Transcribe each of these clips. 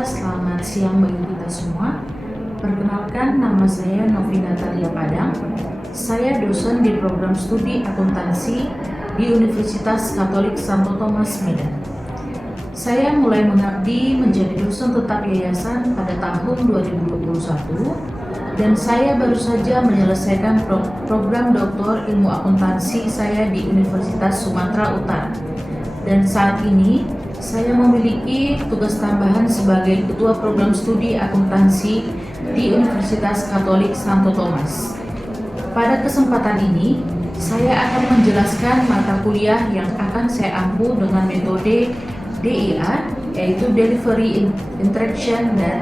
selamat siang bagi kita semua. Perkenalkan, nama saya Novi Natalia Padang. Saya dosen di program studi akuntansi di Universitas Katolik Santo Thomas Medan. Saya mulai mengabdi menjadi dosen tetap yayasan pada tahun 2021 dan saya baru saja menyelesaikan program doktor ilmu akuntansi saya di Universitas Sumatera Utara. Dan saat ini saya memiliki tugas tambahan sebagai Ketua Program Studi Akuntansi di Universitas Katolik Santo Thomas. Pada kesempatan ini, saya akan menjelaskan mata kuliah yang akan saya ampu dengan metode DIA, yaitu Delivery, Interaction, dan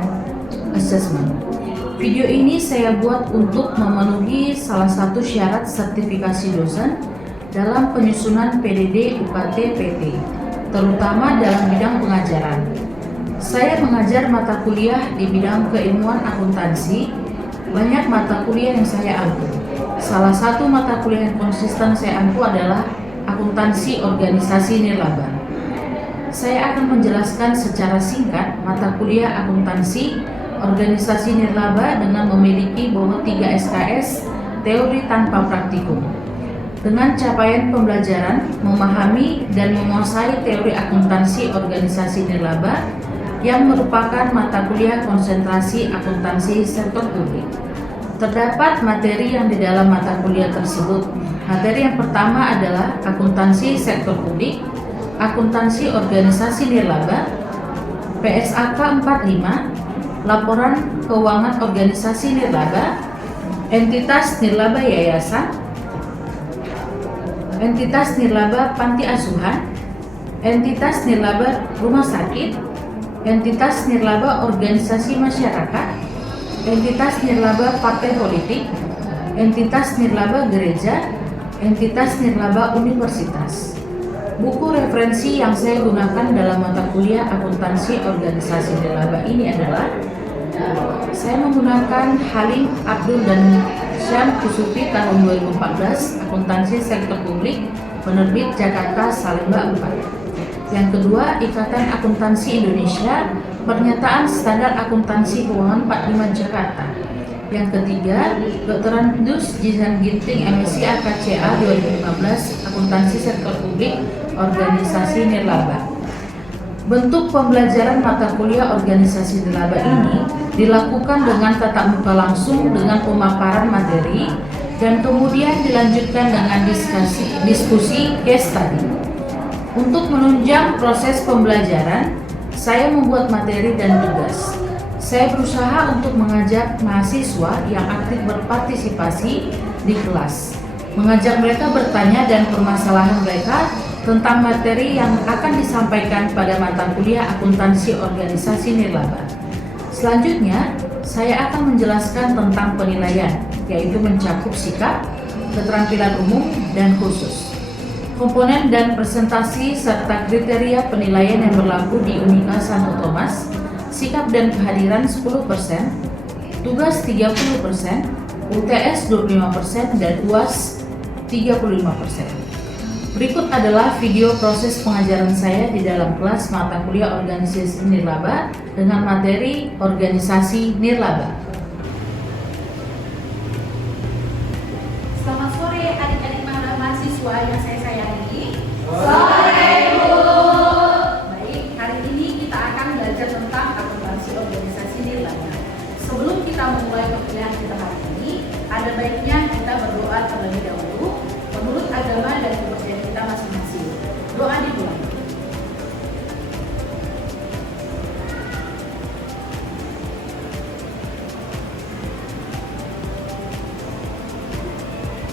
Assessment. Video ini saya buat untuk memenuhi salah satu syarat sertifikasi dosen dalam penyusunan PDD UKT PT, terutama dalam bidang pengajaran. Saya mengajar mata kuliah di bidang keilmuan akuntansi. Banyak mata kuliah yang saya ampu. Salah satu mata kuliah yang konsisten saya ampu adalah akuntansi organisasi nirlaba. Saya akan menjelaskan secara singkat mata kuliah akuntansi organisasi nirlaba dengan memiliki bobot 3 SKS teori tanpa praktikum. Dengan capaian pembelajaran, memahami dan menguasai teori akuntansi organisasi nirlaba yang merupakan mata kuliah konsentrasi akuntansi sektor publik. Terdapat materi yang di dalam mata kuliah tersebut. Materi yang pertama adalah akuntansi sektor publik, akuntansi organisasi nirlaba, PSAK 45, laporan keuangan organisasi nirlaba, entitas nirlaba yayasan, entitas nirlaba panti asuhan, entitas nirlaba rumah sakit, entitas nirlaba organisasi masyarakat, entitas nirlaba partai politik, entitas nirlaba gereja, entitas nirlaba universitas. Buku referensi yang saya gunakan dalam mata kuliah akuntansi organisasi nirlaba ini adalah saya menggunakan Halim Abdul dan Syam Kusufi tahun 2014, akuntansi sektor publik, penerbit Jakarta Salemba 4. Yang kedua, Ikatan Akuntansi Indonesia, pernyataan standar akuntansi keuangan 45 Jakarta. Yang ketiga, Dr. Dus Jisan Ginting MSc AKCA 2015, akuntansi sektor publik, organisasi nirlaba. Bentuk pembelajaran mata kuliah organisasi nirlaba ini dilakukan dengan tatap muka langsung dengan pemaparan materi dan kemudian dilanjutkan dengan diskusi case study. Untuk menunjang proses pembelajaran, saya membuat materi dan tugas. Saya berusaha untuk mengajak mahasiswa yang aktif berpartisipasi di kelas, mengajak mereka bertanya dan permasalahan mereka tentang materi yang akan disampaikan pada mata kuliah akuntansi organisasi nirlaba. Selanjutnya, saya akan menjelaskan tentang penilaian, yaitu mencakup sikap, keterampilan umum, dan khusus. Komponen dan presentasi serta kriteria penilaian yang berlaku di Unika Santo Thomas, sikap dan kehadiran 10%, tugas 30%, UTS 25%, dan UAS 35%. Berikut adalah video proses pengajaran saya di dalam kelas mata kuliah organisasi nirlaba dengan materi organisasi nirlaba. Selamat sore adik-adik mahasiswa yang saya sayangi. Sore, Bu. Baik, hari ini kita akan belajar tentang akuntansi organisasi nirlaba. Sebelum kita memulai perkuliahan kita hari ini, ada baiknya kita berdoa terlebih dahulu menurut agama dan kepercayaan kita masing-masing. Doa dimulai.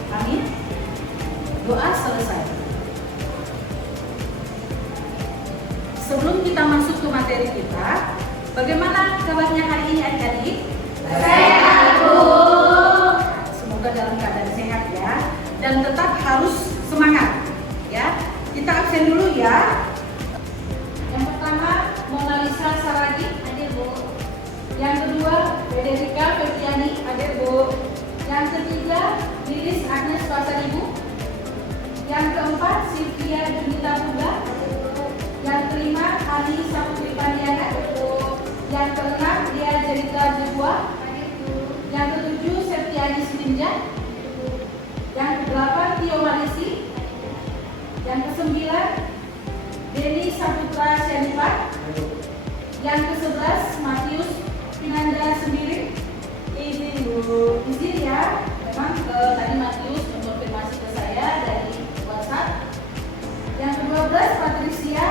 Amin. Doa selesai. Sebelum kita masuk ke materi kita, bagaimana kabarnya hari ini adik-adik? Sehat, Bu. Semoga dalam keadaan sehat ya, dan tetap harus semangat ya. Kita absen dulu ya. Yang pertama Mona Lisa Saragi, hadir Bu. Yang kedua Federica Febriani, hadir Bu. Yang ketiga Lilis Agnes Pasaribu. Yang keempat Sylvia Junita Puga. Yang kelima Ali Saputri Pandiana. Yang Yang ke-11 Matius Pinanda sendiri. Izin ya. Memang tadi Matius mengonfirmasi ke saya dari WhatsApp. Yang ke-12 Patricia.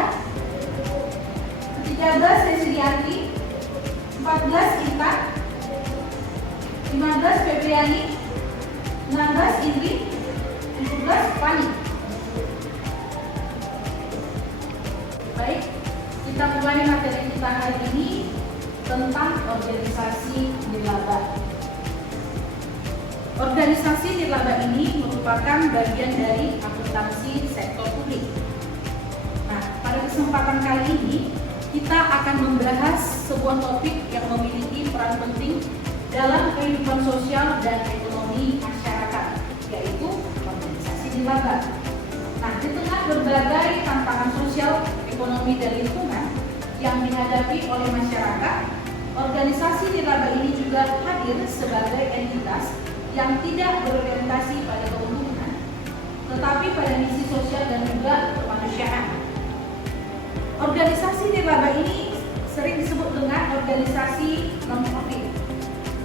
Ke-13 Resilianti. 14 Intan. 15 Febriani. 16 Indri. 17 Fani. Baik, kita mulai materi kita hari ini tentang organisasi nirlaba. Organisasi nirlaba ini merupakan bagian dari akuntansi sektor publik. Nah, pada kesempatan kali ini kita akan membahas sebuah topik yang memiliki peran penting dalam kehidupan sosial dan ekonomi masyarakat, yaitu organisasi nirlaba. Nah, di tengah berbagai tantangan sosial, ekonomi, dan lingkungan yang dihadapi oleh masyarakat, organisasi nirlaba ini juga hadir sebagai entitas yang tidak berorientasi pada keuntungan, tetapi pada misi sosial dan juga kemanusiaan. Organisasi nirlaba ini sering disebut dengan organisasi non-profit.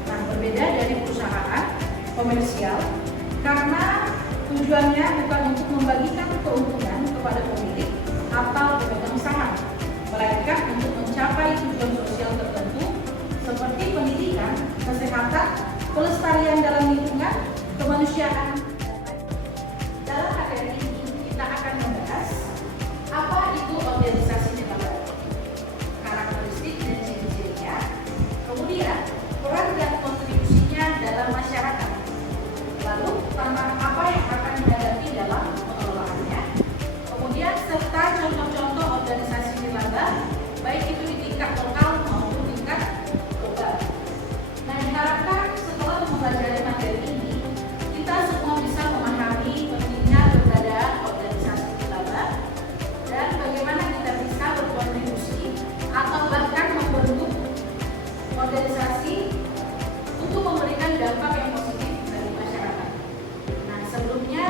Nah, berbeda dari perusahaan komersial karena tujuannya bukan untuk membagikan keuntungan kepada pemilik atau pemegang saham, melainkan untuk mencapai tujuan sosial tertentu seperti pendidikan, kesehatan, pelestarian dalam lingkungan, kemanusiaan. Dalam materi ini kita akan membahas apa itu organisasi nirlaba, karakteristik dan ciri-cirinya, kemudian peran dan kontribusinya dalam masyarakat, lalu tantangan apa yang akan dihadapi dalam pengelolaannya, kemudian serta contoh-contoh organisasi nirlaba baik itu di tingkat lokal maupun tingkat global. Nah, diharapkan setelah mempelajari materi ini kita semua bisa memahami pentingnya keberadaan organisasi nirlaba dan bagaimana kita bisa berkontribusi atau bahkan membentuk organisasi untuk memberikan dampak yang positif bagi masyarakat. Nah, sebelumnya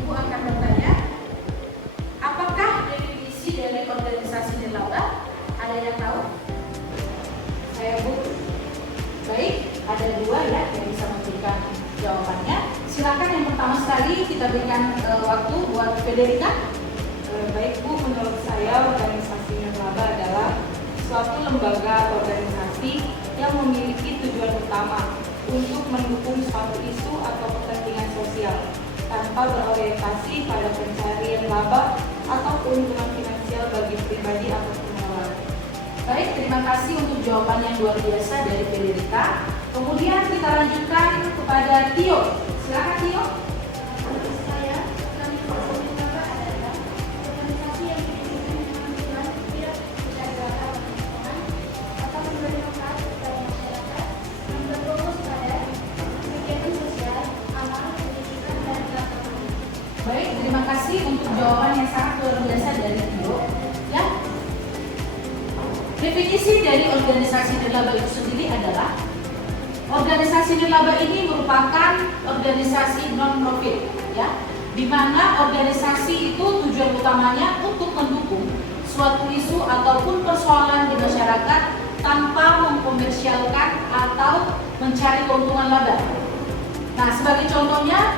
Ibu akan bertanya, apakah definisi dari organisasi nirlaba? Ada yang tahu? Saya, Bu. Baik, ada dua ya yang bisa memberikan jawabannya. Silakan yang pertama sekali kita berikan waktu buat Federica. Baik Bu, menurut saya organisasi nirlaba adalah suatu lembaga atau organisasi yang memiliki tujuan utama untuk mendukung suatu isu atau kepentingan sosial tanpa berorientasi pada pencarian laba atau keuntungan finansial bagi pribadi atau pengelola. Baik, terima kasih untuk jawaban yang luar biasa dari Federica. Kemudian kita lanjutkan kepada Tio. Silakan Tio. Menurut saya, organisasi nirlaba adalah organisasi yang didirikan dengan tujuan tidak berdasarkan keuntungan atau memberi manfaat kepada masyarakat yang berfokus pada kegiatan sosial, amal, pendidikan, dan keagamaan. Baik, terima kasih untuk jawaban yang sangat luar biasa dari Tio. Ya, definisi dari organisasi nirlaba itu sendiri adalah organisasi nirlaba ini merupakan organisasi non-profit, ya, di mana organisasi itu tujuan utamanya untuk mendukung suatu isu ataupun persoalan di masyarakat tanpa mengkomersialkan atau mencari keuntungan laba. Nah, sebagai contohnya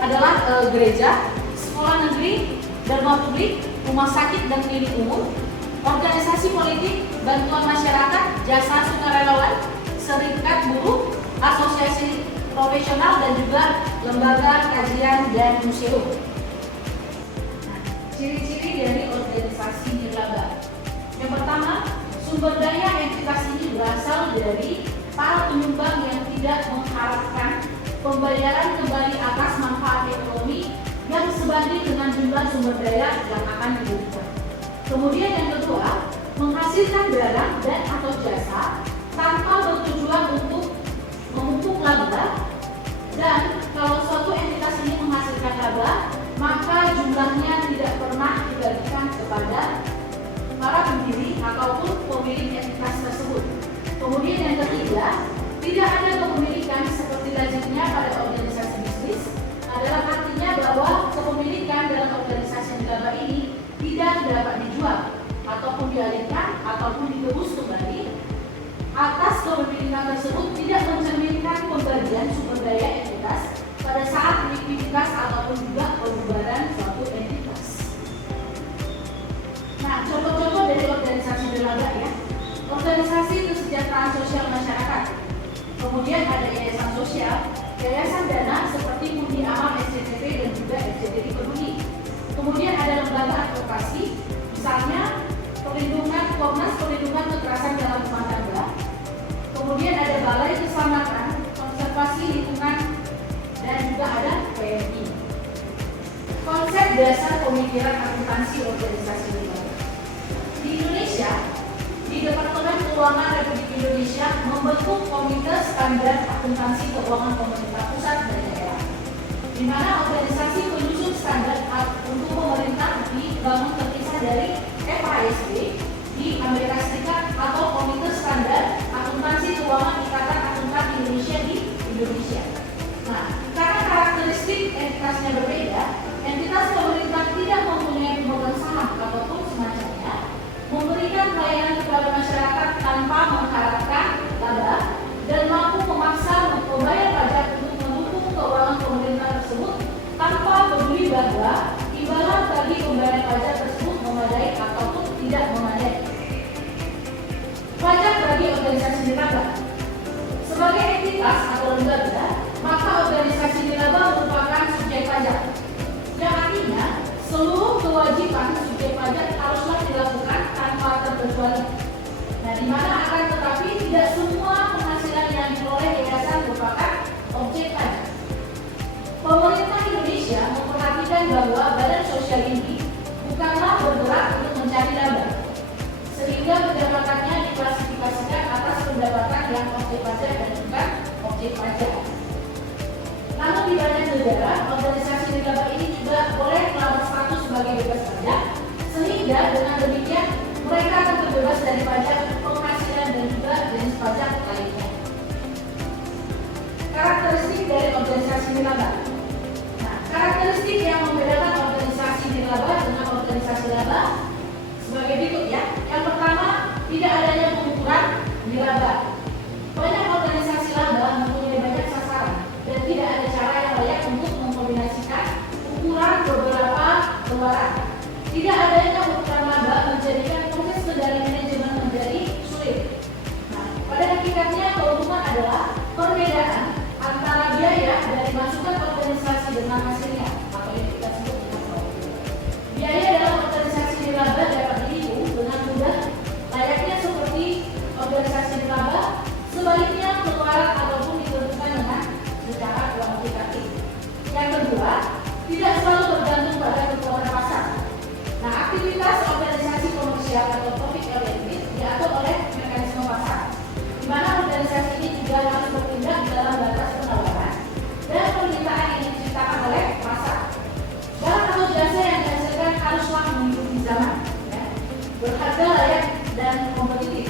adalah gereja, sekolah negeri, dharma publik, rumah sakit dan klinik umum, organisasi politik, bantuan masyarakat, jasa sukarelawan, serikat buruh, asosiasi profesional, dan juga lembaga kajian dan museum. Nah, ciri-ciri dari organisasi nirlaba. Yang pertama, sumber daya entitas ini berasal dari para penyumbang yang tidak mengharapkan pembayaran kembali atas manfaat ekonomi yang sebanding dengan jumlah sumber daya yang akan diberikan. Kemudian yang kedua, menghasilkan barang dan atau jasa tanpa bertujuan untuk memupuk laba, dan kalau suatu entitas ini menghasilkan laba, maka jumlahnya tidak pernah dibagikan kepada para pendiri ataupun pemilik entitas tersebut. Kemudian yang ketiga, tidak ada kepemilikan seperti lazimnya pada organisasi bisnis, adalah artinya bahwa kepemilikan dalam organisasi nirlaba ini tidak dapat dijual ataupun dialihkan ataupun ditebus tersebut tidak mencerminkan pembagian sumber daya entitas pada saat likuiditas ataupun juga pembubaran suatu entitas. Nah, contoh-contoh dari organisasi nirlaba ya. Organisasi kesejahteraan sosial masyarakat. Kemudian ada yayasan sosial, yayasan dana seperti Budi Amal SCTP dan juga SCTP Peduli. Kemudian ada lembaga advokasi, misalnya Komnas Perlindungan Kekerasan dalam Rumah Tangga. Kemudian ada Balai Keselamatan, Konservasi Lingkungan, dan juga ada PMI. Konsep dasar pemikiran akuntansi organisasi lembaga. Di Indonesia, di Departemen Keuangan Republik Indonesia membentuk Komite Standar Akuntansi Keuangan Pemerintah Pusat dan Daerah, di mana organisasi penyusun standar untuk pemerintah dibangun terpisah dari FASB di Amerika Serikat atau Komite Standar Akuntansi Keuangan Ikatan Akuntan Indonesia di Indonesia. Nah, karena karakteristik entitasnya berbeda, entitas pemerintah tidak mempunyai pemegang saham ataupun semacamnya, memberikan pelayanan kepada masyarakat tanpa mengharapkan laba dan mampu memaksa membayar pajak untuk mendukung keuangan pemerintah tersebut tanpa peduli bahwa imbalan bagi pembayaran pajak tersebut memadai ataupun tidak memadai. Pajak bagi organisasi nirlaba. Sebagai entitas atau lembaga, maka organisasi nirlaba merupakan subjek pajak. Yang artinya, seluruh kewajiban subjek pajak haruslah dilakukan tanpa terkecuali. Nah, di mana akan tetapi tidak semua penghasilan yang diperoleh yayasan merupakan objek pajak. Pemerintah Indonesia memperhatikan bahwa badan sosial ini bukanlah bergerak untuk mencari laba, sehingga pendapatannya diklasifikasikan atas pendapatan yang objek pajak dan bukan objek pajak. Namun di banyak negara, organisasi nirlaba ini juga boleh melamar status sebagai bebas pajak, sehingga dengan demikian mereka akan terbebas dari pajak penghasilan dan juga jenis pajak lainnya. Karakteristik dari organisasi nirlaba. Nah, karakteristik yang membedakan organisasi nirlaba dengan organisasi laba sebagai berikut ya. Yang pertama, tidak adanya pengukuran nirlaba. Banyak organisasi laba mempunyai banyak sasaran dan tidak ada cara yang layak untuk mengkombinasikan ukuran beberapa keluaran. Tidak adanya ukuran laba menjadikan proses kendali manajemen menjadi sulit. Nah, pada hakikatnya keuntungan adalah perbedaan antara biaya dari masukan organisasi dengan hasilnya atau yang kita sebut dengan profit. Biaya dalam organisasi nirlaba dapat dihitung dengan mudah layaknya seperti organisasi nirlaba, sebaliknya pengeluaran ataupun ditentukan dengan secara kuantitatif. Yang kedua, tidak selalu bergantung pada kekuatan pasar. Nah, aktivitas organisasi komersial atau profit oriented diatur oleh mekanisme pasar, di mana organisasi ini juga harus bertindak dalam batas penawaran dan permintaan yang diciptakan oleh pasar. Barang atau jasa yang dihasilkan haruslah mengikuti zaman, ya, berharga, layak, dan kompetitif.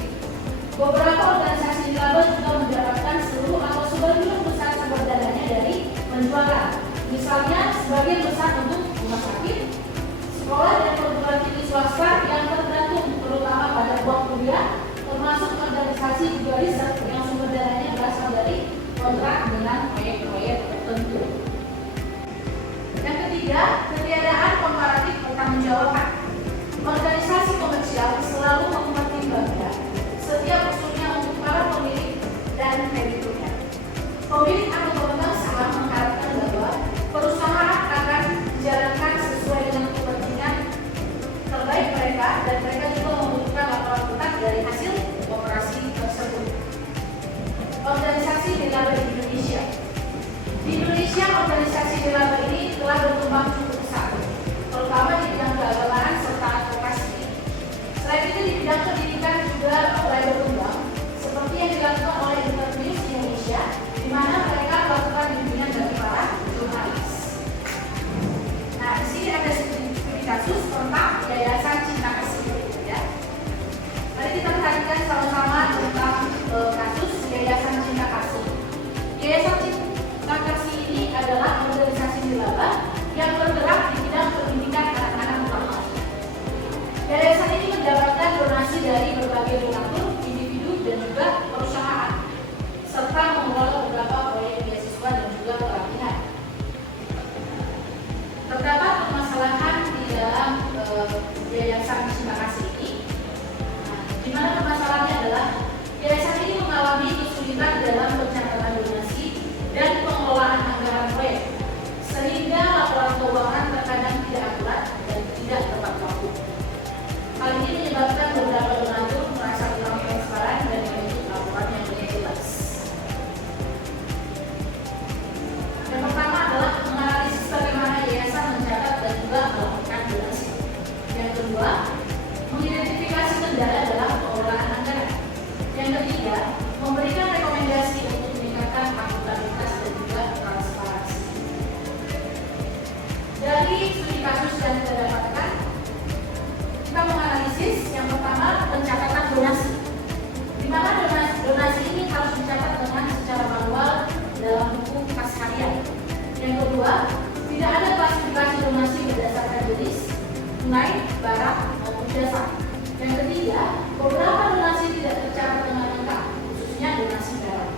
Beberapa organisasi nirlaba juga mendapatkan seluruh atau sebagian besar sumber dananya dari penjualan. Misalnya, sebagian besar untuk rumah sakit, sekolah dan perguruan tinggi swasta yang tergantung terutama pada uang kuliah, termasuk organisasi juga riset yang sumber dananya berasal dari kontrak dengan proyek-proyek tertentu. Yang ketiga, ketiadaan komparatif pertanggungjawaban. Organisasi komersial selalu mempertimbangkan setiap usulnya untuk para pemilik dan krediturnya. Pemilik atau pemegang saham mengharapkan bahwa perusahaan akan dijalankan sesuai dengan kepentingan terbaik mereka dan mereka juga membutuhkan laporan utang dari hasil operasi tersebut. Organisasi nirlaba di Indonesia. Di Indonesia, organisasi nirlaba ini telah berkembang cukup pesat, terutama di bidang keagamaan serta advokasi. Selain itu, di bidang pendidikan juga mulai berkembang, seperti yang dilakukan oleh Internews Indonesia, di mana mereka Yang ketiga, memberikan rekomendasi untuk meningkatkan akuntabilitas dan juga transparansi. Dari studi kasus yang kita dapatkan, kita menganalisis yang pertama pencatatan donasi, di mana donasi ini harus dicatat dengan secara manual dalam buku kas harian. Yang kedua, tidak ada klasifikasi donasi berdasarkan jenis, tunai, barang, maupun jasa. Yang ketiga, beberapa donasi tidak tercatat dengan lengkap, khususnya donasi barang.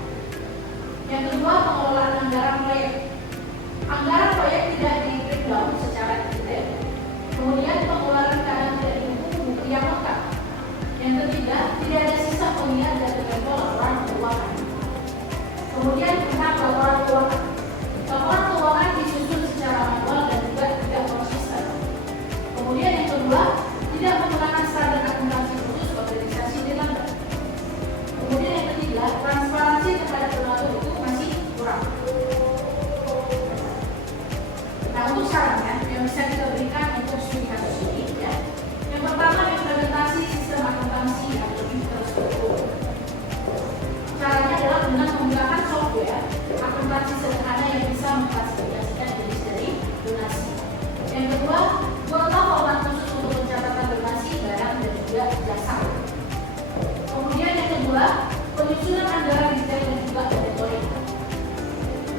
Yang kedua, pengelolaan anggaran proyek. Anggaran proyek tidak di-breakdown secara detail. Kemudian pengeluaran kadang tidak didukung bukti yang lengkap. Yang ketiga, tidak ada sisa pengingat dan tertentu laporan keuangan. Kemudian tentang laporan keuangan. Laporan keuangan disusun secara manual dan juga tidak konsisten. Kemudian yang kedua, tidak menggunakan standar akuntansi khusus organisasi di lembaga. Kemudian yang ketiga, transparansi terhadap donatur itu masih kurang. Nah, untuk sarannya yang bisa kita berikan untuk studi kasus ini, ya. Yang pertama, implementasi sistem akuntansi yang lebih terstruktur. Caranya adalah dengan menggunakan software akuntansi sederhana yang bisa mengklasifikasikan jenis dari donasi. Yang kedua, buatlah format khusus untuk pencatatan donasi, barang, dan juga jasa. Kemudian yang kedua, penyusunan anggaran detail dan juga monitoring.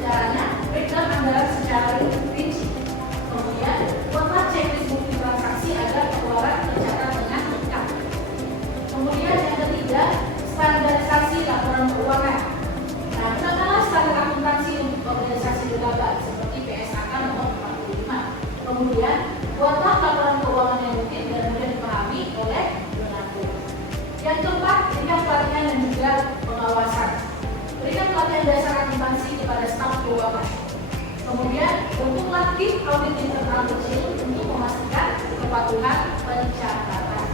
Caranya, breakdown anggaran secara rinci. Kemudian, buatlah checklist bukti transaksi agar pengeluaran tercatat dengan lengkap. Kemudian yang ketiga, standarisasi laporan keuangan. Nah, gunakanlah standar akuntansi untuk organisasi lembaga seperti PSAK nomor 45. Kemudian, buatlah laporan keuangan yang rutin dan mudah dipahami oleh donatur. Yang keempat, berikan pelatihan dan juga pengawasan. Berikan pelatihan dasar akuntansi kepada staf keuangan. Kemudian, bentuklah tim audit internal kecil untuk memastikan kepatuhan pencatatan.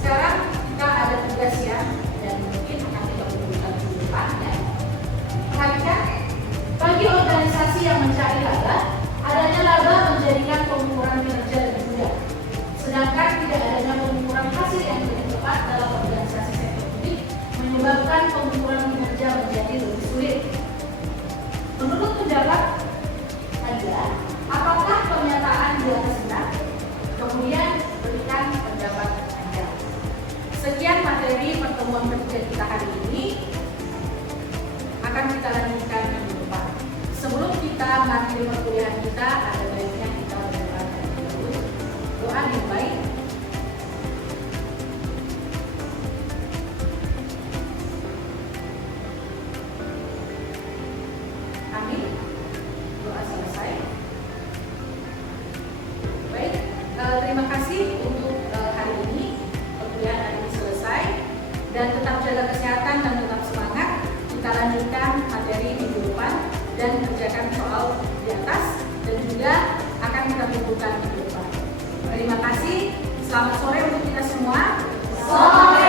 Sekarang kita ada tugas ya, dan mungkin akan kita berikan di depan ya. Perhatikan, bagi organisasi yang mencari laba, adanya laba menjadikan pengukuran kinerja lebih mudah. Sedangkan tidak adanya pengukuran hasil yang lebih tepat dalam organisasi sektor publik menyebabkan pengukuran kinerja menjadi lebih sulit. Menurut pendapat Anda, apakah pernyataan di atas benar? Kemudian berikan pendapat Anda. Sekian materi pertemuan ketiga kita hari ini. Akan kita lanjutkan minggu depan. Sebelum kita mengakhiri perkuliahan kita, ada baiknya kita berdoa dulu. Doa yang baik. Amin. Doa selesai. Baik, terima kasih untuk hari ini. Perkuliahan hari ini selesai. Dan tetap jaga kesehatan dan tetap semangat. Kita lanjutkan materi minggu depan dan kerjakan soal di atas dan juga akan kita kumpulkan minggu depan. Terima kasih. Selamat sore untuk kita semua. Selamat